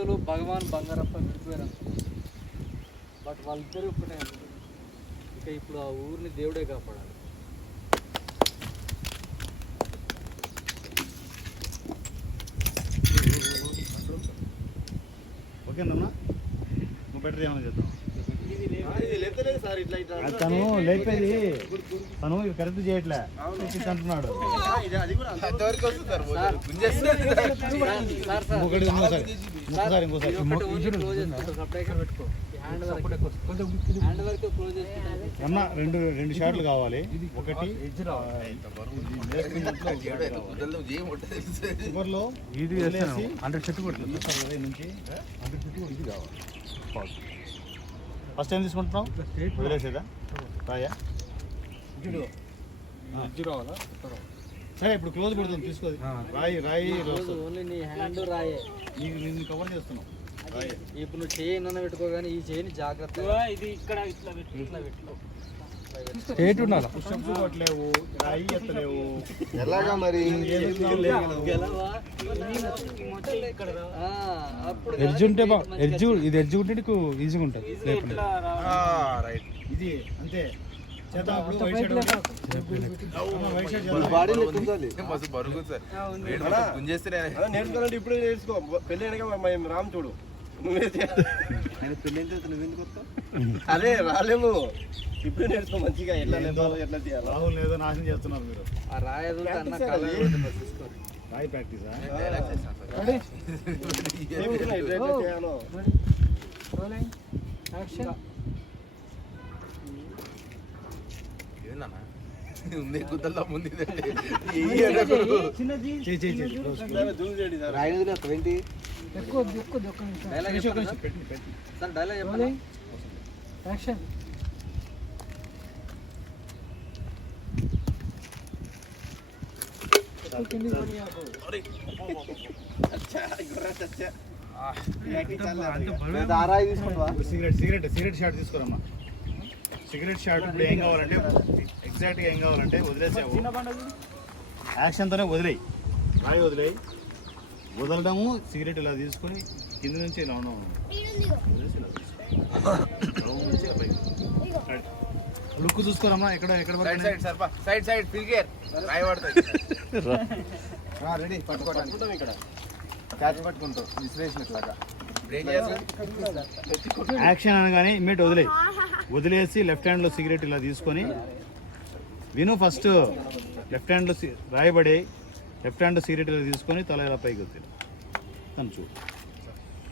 రోజులు భగవాన్ బంగారప్ప విడిపోయారు. బట్ వాళ్ళిద్దరూ ఇప్పుడే ఇక ఇప్పుడు ఆ ఊరిని దేవుడే కాపాడాలి. ఓకేనా నువ్వు బెటర్ ఏమైనా చేద్దాం. తను లేపేది తను ఇది కరెక్ట్ చేయట్లే అంటున్నాడు. రెండు షాట్లు కావాలి. ఒకటి సూపర్లో ఇది 100 చెట్టు కొడుతుంది నుంచి 100 చెట్టు ఇది కావాలి. ఫస్ట్ ఏం తీసుకుంటున్నాం? వదిలేసేదా రాయా సరే ఇప్పుడు క్లోజ్ కొడుతుంది తీసుకోదు. రాయి నేను కవర్ చేస్తున్నాం. ఇప్పుడు నువ్వు చేయి ఏమన్నా పెట్టుకోగానే ఈ చేయిని జాగ్రత్తగా ఇది ఇక్కడ ఇట్లా కొట్టలేవు, రాయి ఎత్తలేవు. ఎలాగా మరి ఎడ్జ్ ఉంటే ఇది ఎడ్జ్ ఉంటే నీకు ఈజీగా ఉంటుంది. ఇది అంతే నేర్చుకోవాలంటే ఇప్పుడే నేర్చుకో. పెళ్ళి అయినా రామ్ చూడు నువ్వే పెళ్ళి నువ్వెందుకు వస్తావు? అదే రాలేము ఇప్పుడే నేర్చుకో మంచిగా. ఎట్లా ఎట్లా చేయాలి? రాహుల్ ఏదో నాశనం చేస్తున్నారు మీరు. ఆ రాయదు రాయి ప్రాక్టీస్ సిగరెట్ షాట్ తీసుకోరమ్మా. సిగరెట్ షాట్ ఇప్పుడు ఏం కావాలంటే ఎగ్జాక్ట్గా ఏం కావాలంటే వదిలేసావు యాక్షన్తోనే వదిలేయి. రాయి వదిలేయి. వదలడము సిగరెట్ ఇలా తీసుకొని కింద నుంచి ఇలా ఉండడం లుక్ చూసుకోరమ్మా. ఎక్కడ రెడీ పట్టుకోవడానికి ఇక్కడ క్యాచ్ పట్టుకుంటావు విశ్లేషణలాగా. యాక్షన్ అనగానే ఇమ్మీడియట్ వదిలేసి లెఫ్ట్ హ్యాండ్లో సిగరెట్ ఇలా తీసుకొని విను. ఫస్ట్ లెఫ్ట్ హ్యాండ్లో రాయబడి లెఫ్ట్ హ్యాండ్ సిగరెట్ ఇలా తీసుకొని తల ఇలా పైకి వస్తుంది. తను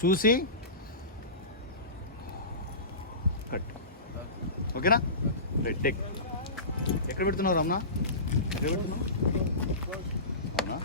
చూసి కట్. ఓకేనా? Right take. ఎక్కడ పెడుతున్నావు రమణ? ఎక్కడ పెడుతున్నావు? అవునా?